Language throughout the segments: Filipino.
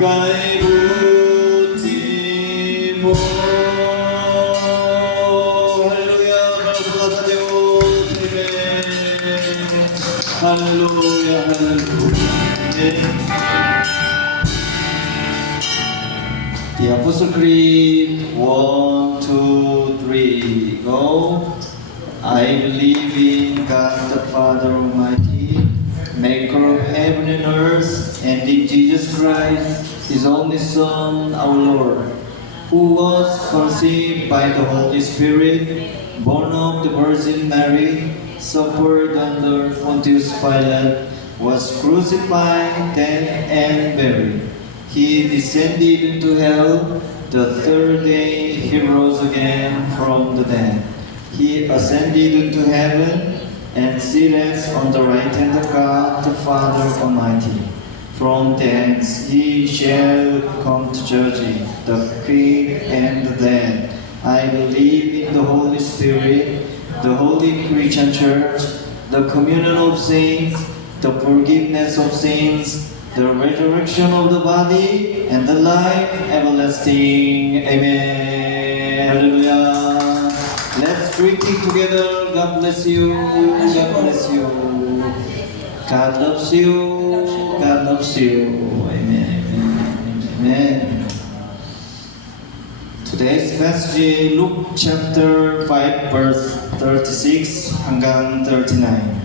kay buti mo. Hallelujah, salamat sa Diyos. Amen. Hallelujah, hallelujah. The Apostle Creed, 1, 2, 3, go. I believe in God the Father Almighty, maker of heaven and earth, and in Jesus Christ, His only Son, our Lord, who was conceived by the Holy Spirit, born of the Virgin Mary, suffered under Pontius Pilate, was crucified, dead, and buried. He descended into hell. The third day He rose again from the dead. He ascended into heaven and sitteth on the right hand of God the Father Almighty. From thence He shall come to judge the quick and the dead. I believe in the Holy Spirit, the Holy Christian Church, the communion of saints, the forgiveness of sins, the resurrection of the body, and the life everlasting. Amen. Hallelujah. Let's drink it together. God bless you. God bless you. God loves you. God loves you. Amen. Amen. Today's passage, Luke chapter 5, verse 36 hanggang 39.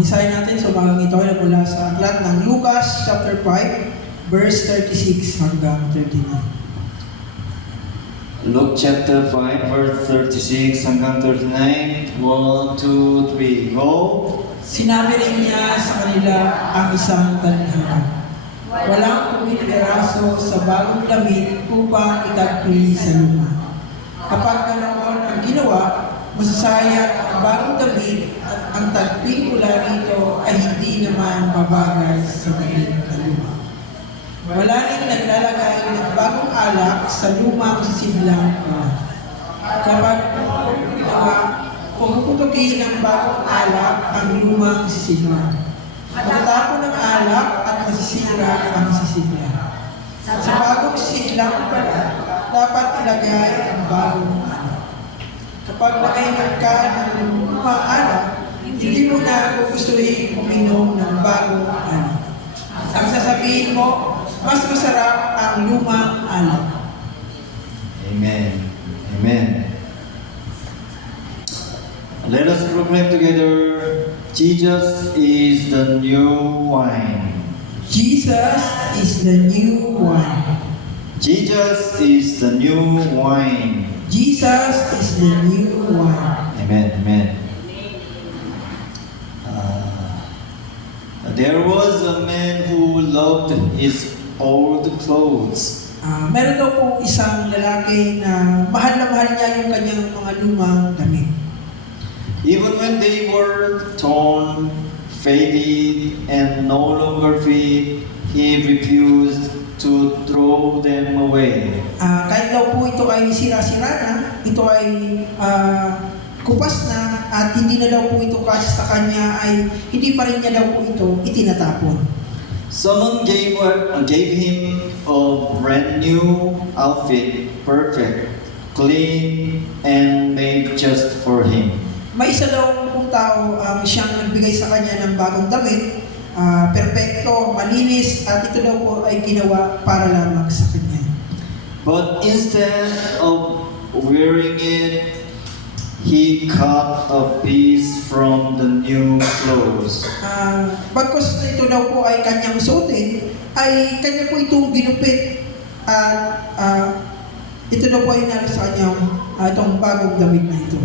Misahin natin sa umagang ito ay mula sa aklat ng Lucas chapter 5 verse 36 hanggang 39. Luke chapter 5 verse 36 hanggang 39. 1, 2, 3, go! Sinabi rin niya sa kanila ang isang talihara. Walang pumipiraso sa bagong damit upang itagpi sa luma. Kapag ganoon ang ginawa, masasayang ang bagong damit at ang tagping mula rito ay hindi naman babagay sa damit na luma. Wala rin naglalagay ng bagong alak sa lumang sisidlang ulan. Kapag ginawa, pumuputukin ng bagong alak ang lumang sisidlang. Matatapon ng alak at masisira ang sisidlang. Sa bagong sisidlang pala, dapat ilagay ang bagong alak. Kapag nakainom ka ng lumang alak, hindi mo na gugustuhin uminom ng bagong alak. Ang sasabihin mo, mas masarap ang lumang alak. Amen. Amen. Let us proclaim together, Jesus is the new wine. Jesus is the new wine. Jesus is the new wine. Jesus is the new wine. Amen. Amen. There was a man who loved his old clothes. Meron daw po isang lalaki na mahal niya yung kanyang mga lumang damit. Even when they were torn, faded, and no longer fit, he refused to throw them away. Kahit daw po ito ay sira-sira na, ito ay kupas na, at hindi na daw po ito kasi sa kanya, ay hindi pa rin niya daw po ito itinatapon. Someone gave him a brand new outfit, perfect, clean, and made just for him. May isa daw pong tao siyang nagbigay sa kanya ng bagong damit, perpekto, malinis, at ito daw po ay ginawa para lamang sa kanya. But instead of wearing it, he cut a piece from the new clothes. Pagkos ito daw po ay kanyang suotin, ay kanya po itong ginupit, at ito daw po ay nalo sa kanyang itong bagong damit na ito.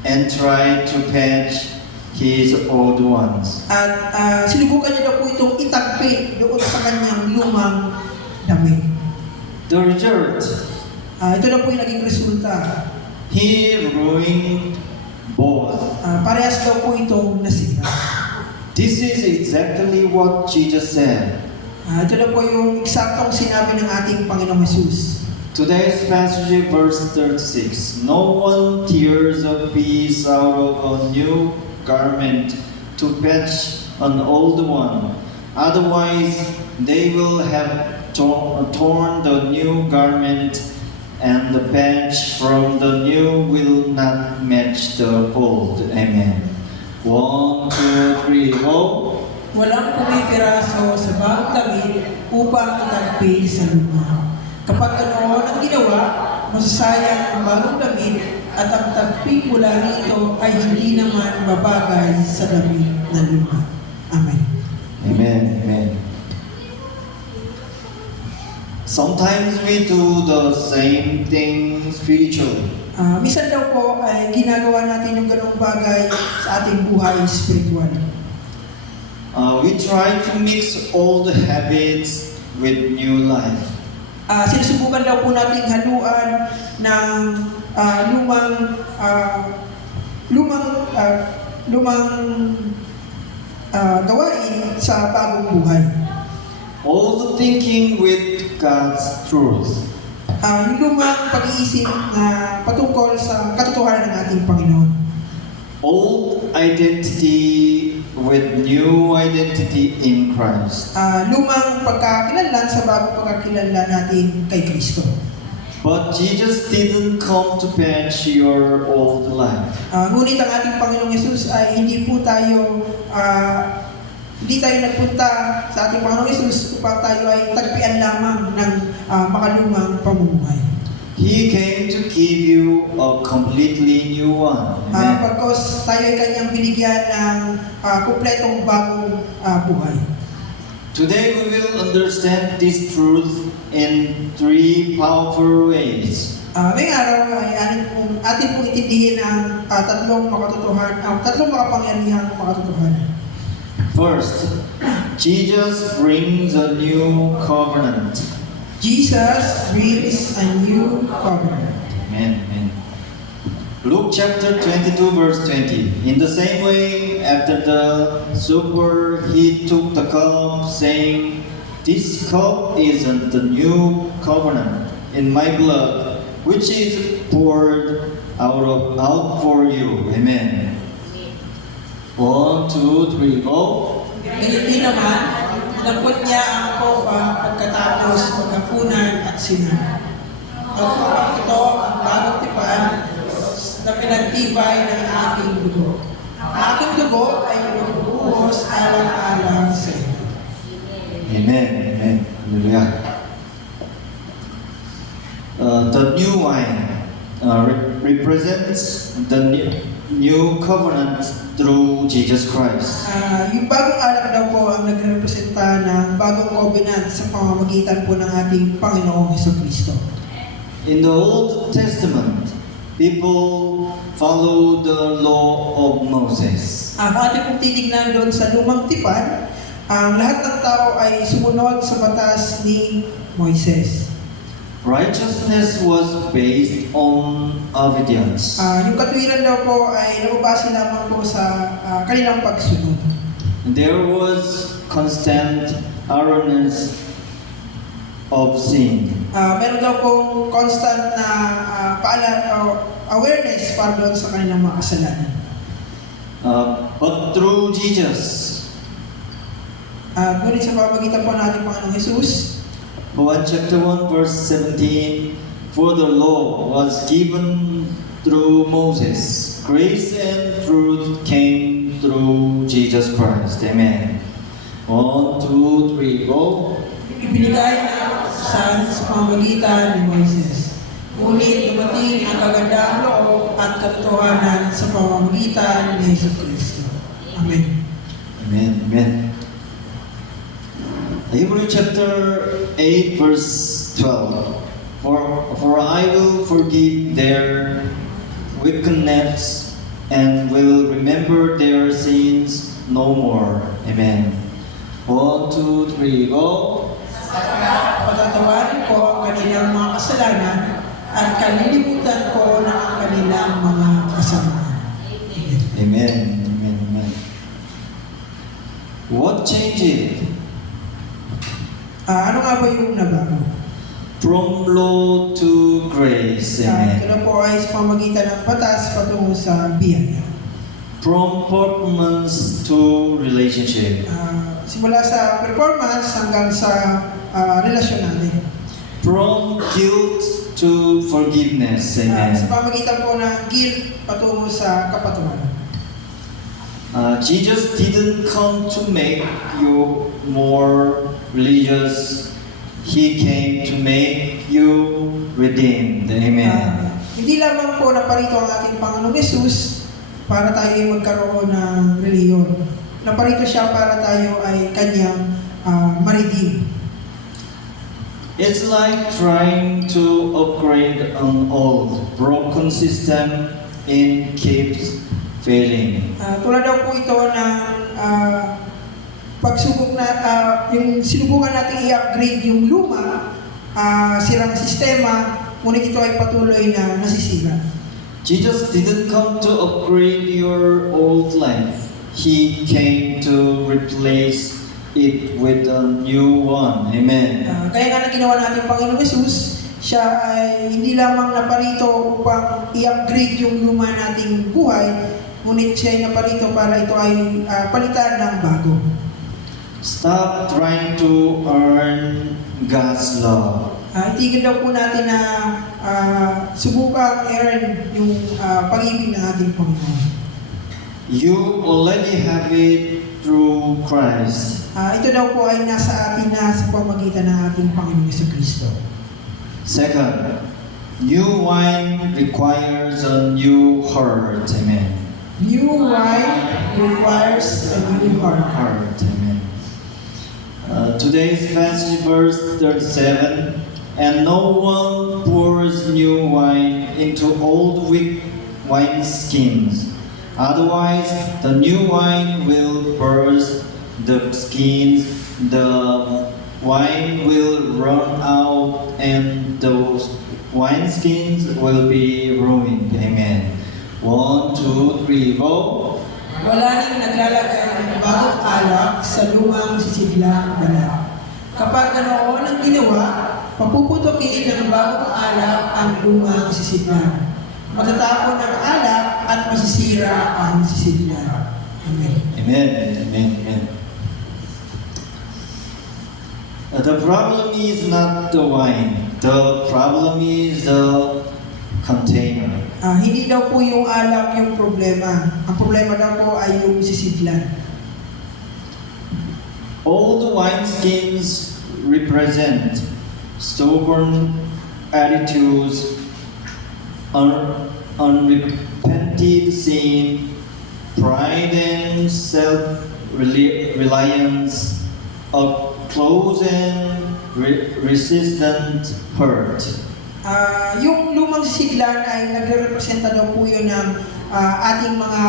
And tried to patch his old ones. At sinubukan niya daw po itong itagpi doon sa kanyang lumang damit. The result, Ito daw po yung naging resulta. he ruined both. Parehas daw po itong nasira. This is exactly what Jesus said. Ito daw po yung eksaktong sinabi ng ating Panginoong Hesus. Today's passage, verse 36. No one tears a piece out of a new garment to patch an old one. Otherwise, they will have torn the new garment, and the patch from the new will not match the old. Amen. 1, 2, 3, go. Walang pumipiraso sa bagong damit upang itagpi sa luma. Kapag ganoon ang ginawa, masasayang ang bagong damit at ang tagpi mula rito ay hindi naman babagay sa damit na luma. Amen. Amen. Amen. Sometimes we do the same thing spiritually. Minsan daw po ay ginagawa natin yung ganong bagay sa ating buhay spiritual. We try to mix old habits with new life. Sinusubukan daw po nating haluan ng lumang gawain sa bagong buhay. Old thinking with God's truth. Yung lumang pag-iisip na patungkol sa katotohanan ng ating Panginoon. Old identity with new identity in Christ. Lumang pagkakilanlan sa bagong pagkakilanlan natin kay Kristo. But Jesus didn't come to patch your old life. Ngunit ang ating Panginoong Yesus ay hindi tayo nagpunta sa ating Panginoong Yesus upang tayo ay tagpian lamang ng makalumang pamumuhay. He came to give you a completely new one. Amen. Pagkos tayo ay kanyang binigyan ng kumpletong bagong buhay. Today we will understand this truth in 3 powerful ways. Ngayong araw ay atin pong itindihin ang tatlong makapangyarihang makatotohanan. First, Jesus brings a new covenant. Jesus brings a new covenant. Amen. Amen. Luke chapter 22 verse 20. In the same way, after the supper, he took the cup, saying, "This cup is the new covenant in my blood, which is poured out for you." Amen. 1, 2, 3, go. Hindi naman, napot niya ang kopa pagkatapos maghapunan at sinan. Ang kopang ito ang bagong tipan na pinagtibay ng aking dugo. Ang aking dugo ay pinubuhos alang-alang sa iyo. Amen. Amen. Hallelujah. The new wine represents the new covenant through Jesus Christ. Yung bagong alak daw po ang nagrepresenta ng bagong covenant sa pamamagitan po ng ating Panginoong Jesucristo. In the Old Testament, people follow the law of Moses. Ang ating pong titignan doon sa lumang tipan, ang lahat ng tao ay sumunod sa batas ni Moises. Righteousness was based on obedience. Yung katwiran daw po ay nababase lamang po sa kanilang pagsunod. There was constant awareness of sin. Meron daw pong constant na awareness para doon sa kanilang mga kasalanan. But through Jesus, Ngunit sa pamamagitan po natin Panginoong Jesus, 1 chapter 1 verse 17, for the law was given through Moses. Grace and truth came through Jesus Christ. Amen. 1, 2, 3, go. ibinigay sa pamamagitan ni Moises. Ngunit dumating ang kagandahang loob at katotohanan sa pamamagitan ni Jesucristo. Amen. Amen. Amen. Hebrews chapter 8 verse 12. For I will forgive their wickedness and will remember their sins no more. Amen. 1, 2, 3, go. Patatawarin ko ang kanilang mga kasalanan at kalilimutan ko na ang kanilang mga kasamaan. Amen. Amen. Amen. What changed? Ano nga ba yung nabago? From law to grace. Ito Amen. na po ay sa pamagitan ng batas patungo sa biyaya. From performance to relationship. Simula sa performance hanggang sa relasyon natin. From guilt to forgiveness. Sa Amen. pamagitan po ng guilt patungo sa kapatawaran. Jesus didn't come to make you more religious. He came to make you redeemed. Amen. Hindi lamang po naparito ang ating Panginoong Yesus para tayo ay magkaroon ng reliyon. Naparito siya para tayo ay kanyang ma-redeem. It's like trying to upgrade an old, broken system and keeps failing. Tulad daw po ito ng pagsubok na, yung sinubukan natin i-upgrade yung luma, sirang sistema, ngunit ito ay patuloy na nasisira. Jesus didn't come to upgrade your old life. He came to replace it with a new one. Amen. Kaya nga na ginawa natin Panginoong Yesus, siya ay hindi lamang naparito upang i-upgrade yung luma nating buhay, ngunit siya ay naparito para ito ay palitan ng bago. Stop trying to earn God's love. Itigil daw po natin na subukang earn yung pag-ibig ng ating Panginoon. You already have it through Christ. Ito daw po ay nasa atin na sa pamagitan ng ating Panginoon Jesucristo. Second, new wine requires a new heart. Amen. New wine requires a new heart. Amen. Today's passage verse 37, and no one pours new wine into old wine skins. Otherwise, the new wine will burst the skins, the wine will run out, and those wineskins will be ruined. Amen. 1, 2, 3, go. Wala nang naglalagay ng bagong alak sa lumang sisidlang balat. Kapag ganoon ang ginawa, papuputukin ng bagong alak ang lumang sisidlang. Matatapon ang alak at masisira ang sisidlang. Amen. Amen. Amen. Amen. The problem is not the wine. The problem is the container. Hindi daw po yung alak yung problema. Ang problema daw po ay yung sisidlan. All the wineskins represent stubborn attitudes, unrepented sin, pride and self-reliance, a close and resistant hurt. Yung lumang sisidlan ay nagre-representa daw po yun ng ating mga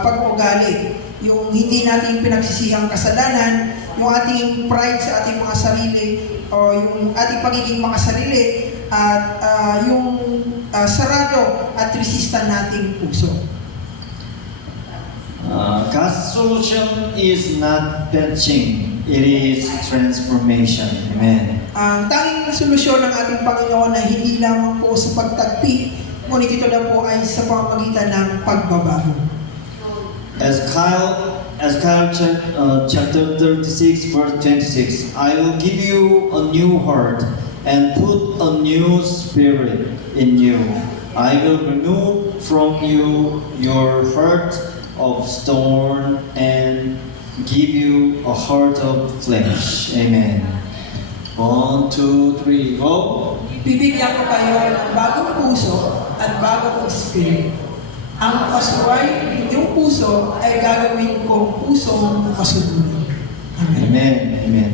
pag-uugali. Yung hindi natin pinagsisihang kasalanan, yung ating pride sa ating mga sarili, o yung ating pagiging makasarili, at yung sarado at resistant nating puso. God's solution is not patching, it is transformation. Amen. Ang tanging solusyon ng ating Panginoon ay hindi lamang po sa pagtagpi, ngunit ito na po ay sa pamamagitan ng pagbabago. As Kyle chapter 36 verse 26, I will give you a new heart and put a new spirit in you. I will remove from you your heart of stone and give you a heart of flesh. Amen. 1, 2, 3, go. Bibigyan ko kayo ng bagong puso at bagong espiritu. Ang pasuway inyong puso ay gagawin kong pusong masunurin. Amen. Amen. Amen.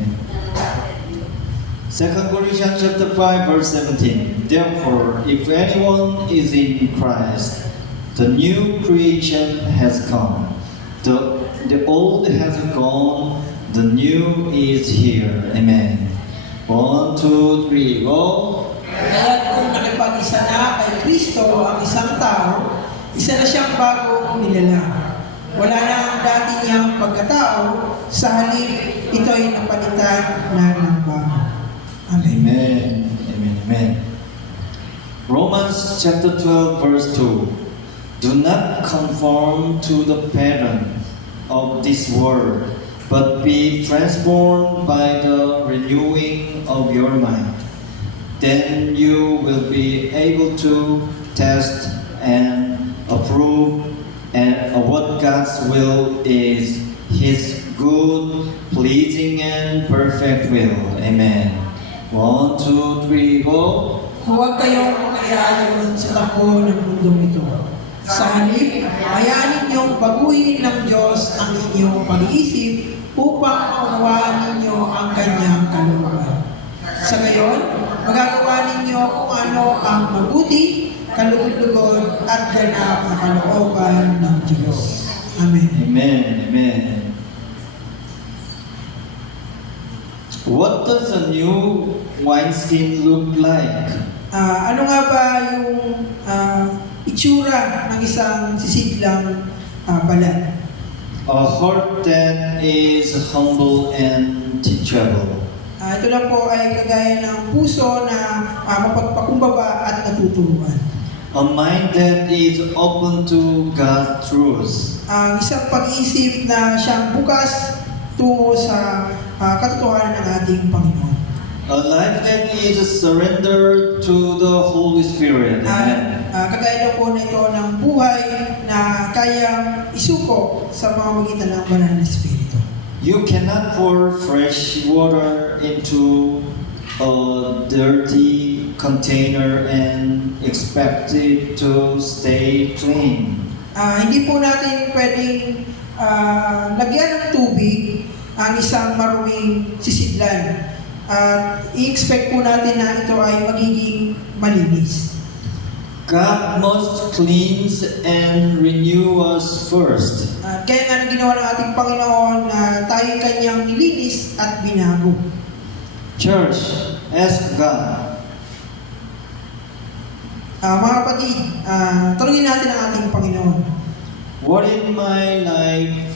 2 Corinthians chapter 5 verse 17. Therefore, if anyone is in Christ, the new creation has come. The old has gone, the new is here. Amen. 1, 2, 3, go. Kaya kung nakipag-isa na kay Kristo ang isang tao, isa na siyang bagong nilalang. Wala na ang dati niyang pagkatao, sa halip ito'y napalitan na ng bago. Amen. Amen. Amen. Amen. Romans chapter 12 verse 2. Do not conform to the pattern of this world, but be transformed by the renewing of your mind. Then you will be able to test and approve and what God's will is, His good, pleasing, and perfect will. Amen. 1, 2, 3, go. Huwag kayong mag-aalala sa takbo ng mundong ito. Sa halip, hayaan ninyong baguhin ng Diyos ang inyong pag-iisip upang maunawaan ninyo ang Kanyang kalooban. Sa gayon, magagawa ninyo kung ano ang mabuti, kalugod-lugod at ganap na kalooban ng Diyos. Amen. Amen. Amen. What does a new wineskin look like? Ano nga ba yung itsura ng isang sisidlang balat? A heart that is humble and teachable. Ito lang po ay kagaya ng puso na mapagpakumbaba at natuturuan. A mind that is open to God's truth. Ang isang pag-iisip na siyang bukas tungo sa katotohanan ng ating Panginoon. A life that is surrendered to the Holy Spirit. Amen. Kagaya po na ito ng buhay na kayang isuko sa pamamagitan ng banal na Espiritu. You cannot pour fresh water into a dirty container and expect it to stay clean. Hindi po natin pwedeng lagyan ng tubig ang isang maruming sisidlan. I-expect po natin na ito ay magiging malinis. God must cleanse and renew us first. Kaya nga nang ginawa ng ating Panginoon na tayo Kanyang nilinis at binago. Church, ask God. Mga kapatid, tanungin natin ang ating Panginoon. What in my life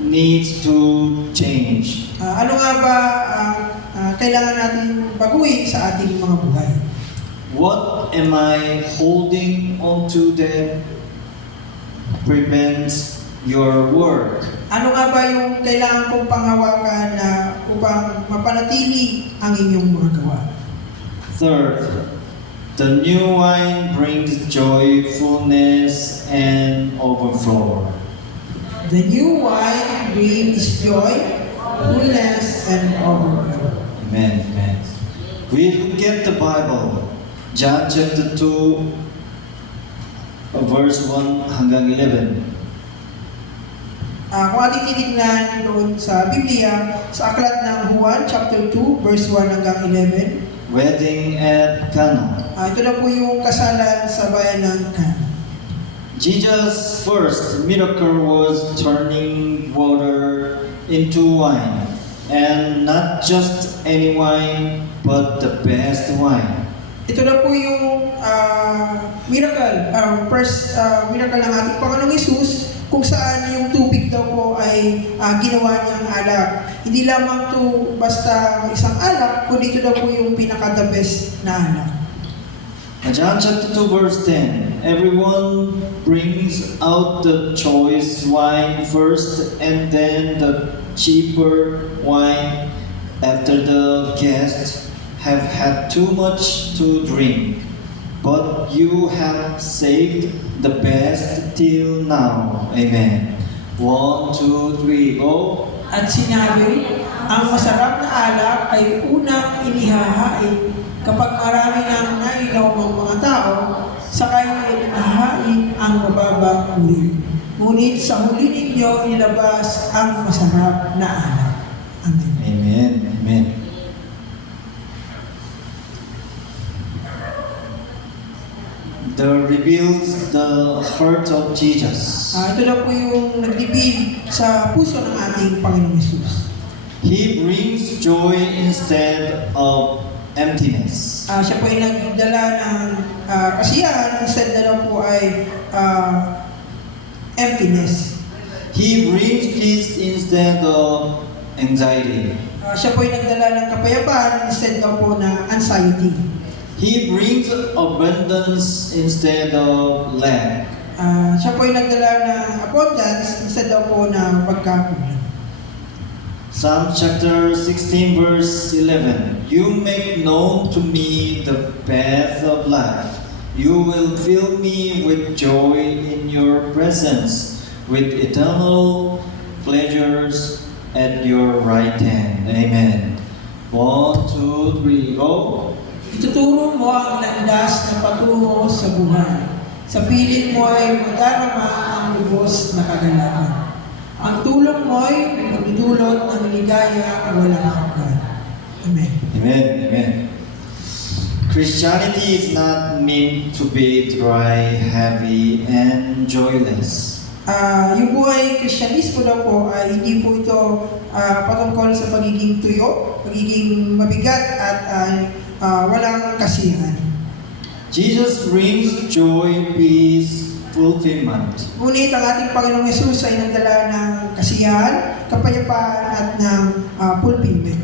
needs to change? Ano nga ba ang kailangan natin baguhin sa ating mga buhay? What am I holding onto that prevents your work? Ano nga ba yung kailangan kong panghawakan na upang mapanatili ang inyong mga gawa? Third, the new wine brings joy, fullness, and overflow. The new wine brings joy, fullness, and overflow. Amen, amen. We look at the Bible, John chapter 2, verse 1 hanggang 11. Kung ating titignan doon sa Biblia, sa aklat ng Juan, chapter 2, verse 1 hanggang 11, Wedding at Cana. ito na po yung kasalan sa bayan ng Cana. Jesus' first miracle was turning water into wine, and not just any wine, but the best wine. Ito na po yung first miracle ng ating Panginoong Hesus, kung saan yung tubig daw po ay ginawa niyang alak. Hindi lamang to basta isang alak, kundi ito daw po yung pinaka-the best na alak. John chapter 2 verse 10. Everyone brings out the choice wine first and then the cheaper wine after the guests have had too much to drink. But you have saved the best till now. Amen. 1, 2, 3, go. At sinabi, ang masarap na alak ay unang inihahain kapag marami nang nainom ang mga tao, saka inihahain ang mababang uri. Ngunit sa huli ninyo nilabas ang masarap na alak. Amen. Amen. Amen. The reveals the heart of Jesus. Ito na po yung naglibing sa puso ng ating Panginoong Hesus. He brings joy instead of emptiness. Siya po ay nagdala ng kasiyahan, instead na lang po ay emptiness. He brings peace instead of anxiety. Siya po ay nagdala ng kapayapaan, instead daw po na anxiety. He brings abundance instead of lack. Siya po ay nagdala ng abundance, instead daw po na pagkakulang. Psalm chapter 16 verse 11. You make known to me the path of life. You will fill me with joy in your presence, with eternal pleasures at your right hand. Amen. 1, 2, 3, go. Ituturo mo ang landas na patungo sa buhay. Sa piling mo ay madarama ang lubos na kagalakan. Ang tulong mo ay magdudulot ng ligaya na walang hanggan. Amen. Amen. Amen. Christianity is not meant to be dry, heavy, and joyless. Yung buhay Kristyanismo daw po ay hindi po ito patungkol sa pagiging tuyo, pagiging mabigat at walang kasiyahan. Jesus brings joy, peace, fulfillment. Ngunit ang ating Panginoong Yesus ay nagdala ng kasiyahan, kapayapaan at ng fulfillment.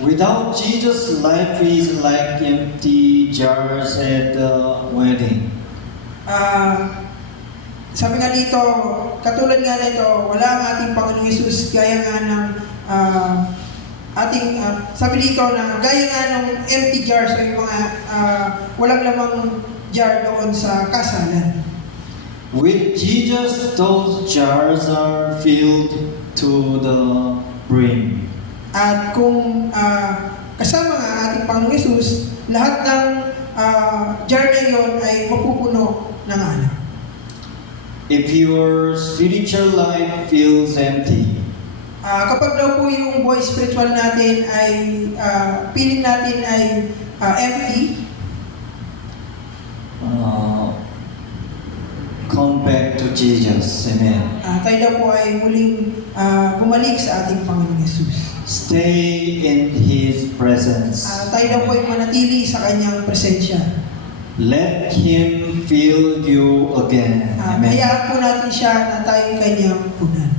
Without Jesus, life is like empty jars at the wedding. Sabi nga dito, katulad nga nito, wala ang ating Panginoong Yesus gaya nga ng sabi dito na gaya nga ng empty jars o yung mga walang lamang jar doon sa kasalan. With Jesus, those jars are filled to the brim. At kung kasama nga ang ating Panginoong Yesus, lahat ng jar na yun ay mapupuno ng alak. If your spiritual life feels empty, kapag daw po yung buhay spiritual natin ay feeling natin ay empty, come back to Jesus. Amen. tayo daw po ay muling bumalik sa ating Panginoong Yesus. Stay in His presence. Tayo daw po ay manatili sa Kanyang presensya. Let Him fill you again. Amen. Hayaan po natin siya na tayo Kanyang punan.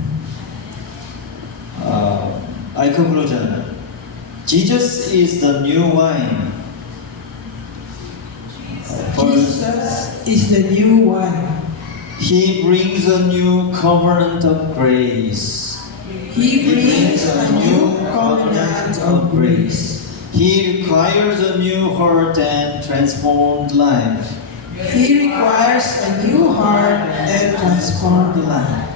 conclusion. Jesus is the new wine. Jesus is the new wine. He brings a new covenant of grace. He brings a new covenant of grace. He requires a new heart and transformed life. He requires a new heart and transformed life.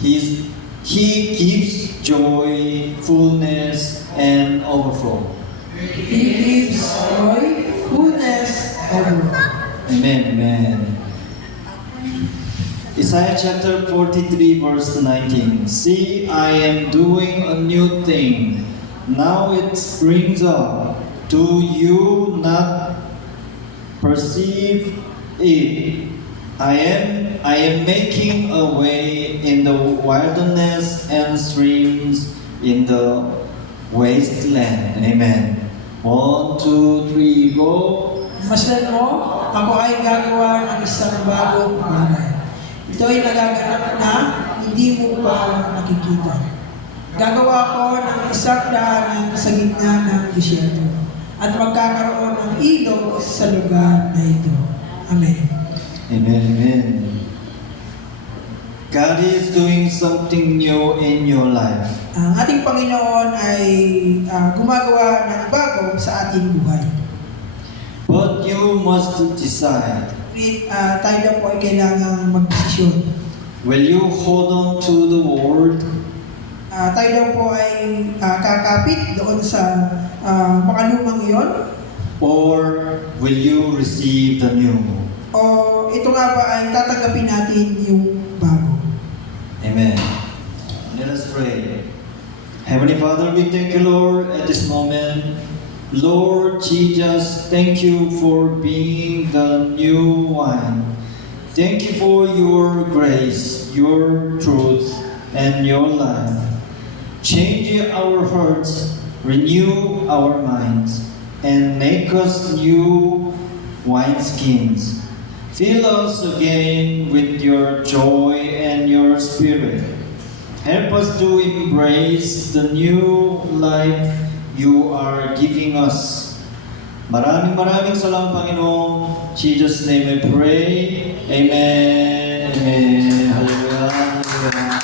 He gives joy, fullness, and overflow. He gives joy, fullness, overflow. Amen, amen. Isaiah chapter 43 verse 19. See, I am doing a new thing. Now it springs up. Do you not perceive it? I am making a way in the wilderness and streams in the wasteland. Amen. 1, 2, 3, go. Masdan mo, ako ay gagawa ng isang bagong bagay. Ito ay nagaganap na hindi mo pa nakikita. Gagawa ko ng isang daanan sa gitna ng disyerto at magkakaroon ng ilog sa lugar na ito. Amen. Amen, amen. God is doing something new in your life. Ang ating Panginoon ay gumagawa ng bago sa ating buhay. But you must decide. Tayo daw po ay kailangang magdesisyon. Will you hold on to the word? Tayo daw po ay kakapit doon sa makalumang iyon. Or will you receive the new? O ito nga ba ay tatanggapin natin yung bago? Amen. Let us pray. Heavenly Father, we thank you, Lord, at this moment. Lord Jesus, thank you for being the new wine. Thank you for your grace, your truth, and your life. Change our hearts, renew our minds, and make us new wineskins. Fill us again with your joy and your spirit. Help us to embrace the new life you are giving us. Maraming salamat, Panginoon. In Jesus' name I pray. Amen. Amen. Hallelujah. Hallelujah.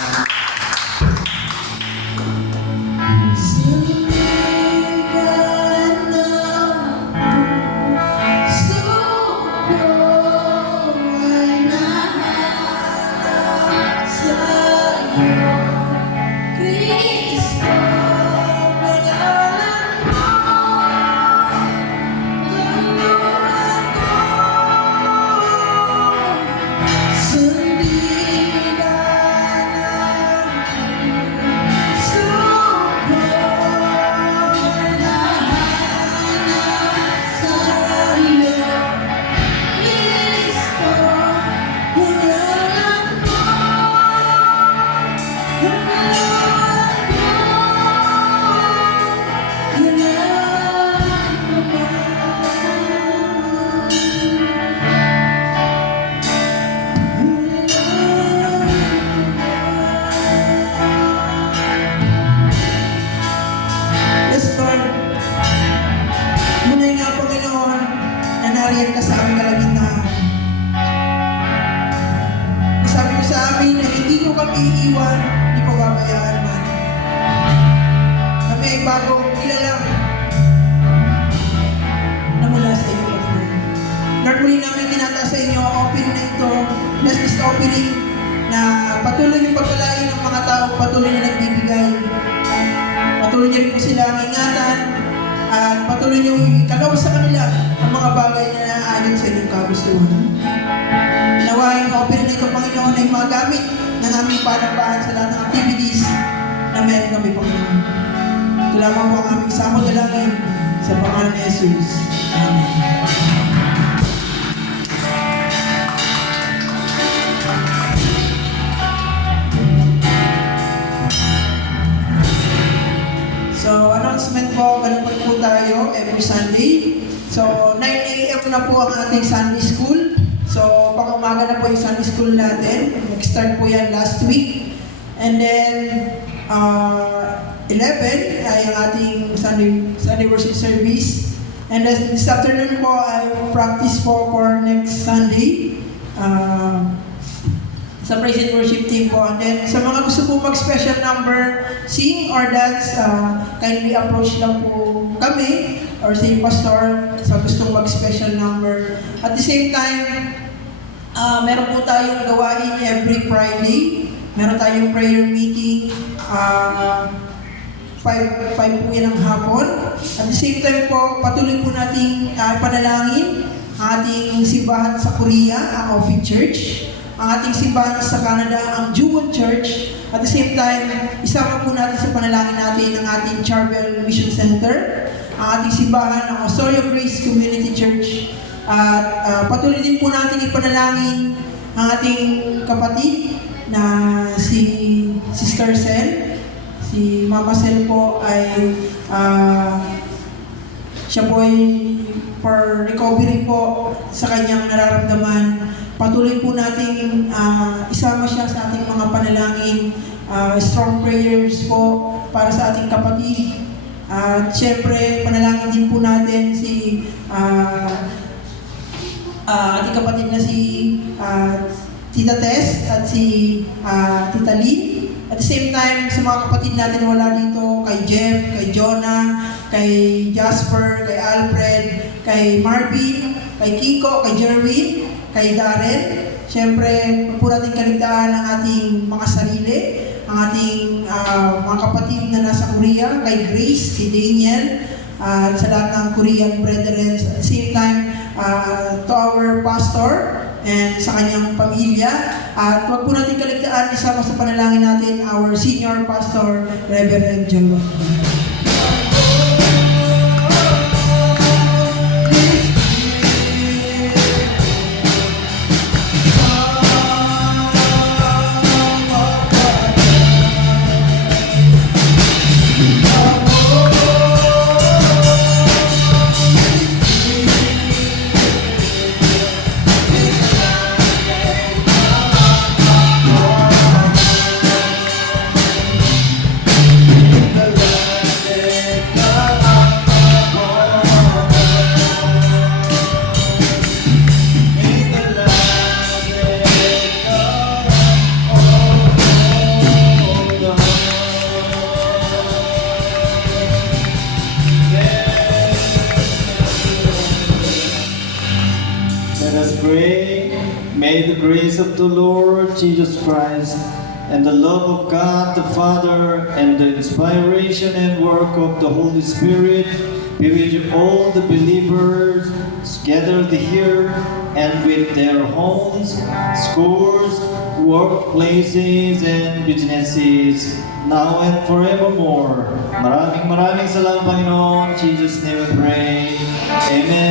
may bagong kilalang na mula sa iyo, Panginoon. Lord, muli namin tinataas sa inyo ang offering na ito. Bless this offering na patuloy yung pagkalain ng mga tao, patuloy na nagbibigay. Patuloy niyo rin po silang ingatan at patuloy niyo ikagawa sa kanila ang mga bagay na naayon sa inyong kagustuhan. Nawain ang offering na ito, Panginoon, ay magamit ng aming panambahan sa lahat ng activities na meron kami, Panginoon. Ito lamang po ang aming isang dalangin sa pangalan ni Jesus. Amen. So, announcement po, ganun po tayo every Sunday. So, 9 a.m. na po ang ating Sunday School. So, pang-umaga na po yung Sunday School natin. Nag-start po yan last week. And then, 11 ay ang ating Sunday worship service. And then this afternoon po ay practice po for next Sunday. Sa praise and worship team po. And then sa mga gusto po mag-special number, sing or dance, kindly approach lang po kami or si Pastor sa gustong mag-special number. At the same time, meron po tayong gawain every Friday. Meron tayong prayer meeting. 5 po yan ang hapon. At the same time po, patuloy po nating panalangin ang ating simbahan sa Korea, ang Office Church. Ang ating simbahan sa Canada, ang Jewel Church. At the same time, isama po natin sa panalangin natin ang ating Charbel Mission Center, ang ating simbahan, ang Osorio Grace Community Church. At patuloy din po natin ipanalangin ang ating kapatid na si Sister Sel. Si Mama Sel po ay siya po ay for recovery po sa kanyang nararamdaman. Patuloy po natin isama siya sa ating mga panalangin, strong prayers po para sa ating kapatid. At syempre, panalangin din po natin si ating kapatid na si Tita Tess at si Tita Lee. At the same time, sa mga kapatid natin na wala dito, kay Jeff, kay Jonah, kay Jasper, kay Alfred, kay Marvin, kay Kiko, kay Jerwin, kay Darren. Siyempre, huwag po natin kaligtaan ang ating mga sarili, ang ating mga kapatid na nasa Korea, kay Grace, kay Daniel, at sa lahat ng Korean brethren. At the same time, to our pastor and sa kanyang pamilya. At huwag po natin kaligtaan, isama sa panalangin natin our senior pastor, Reverend Joel. May the grace of the Lord Jesus Christ and the love of God the Father and the inspiration and work of the Holy Spirit be with all the believers gathered here and with their homes, schools, workplaces, and businesses now and forevermore. Maraming salamat, Panginoon. In Jesus' name we pray. Amen.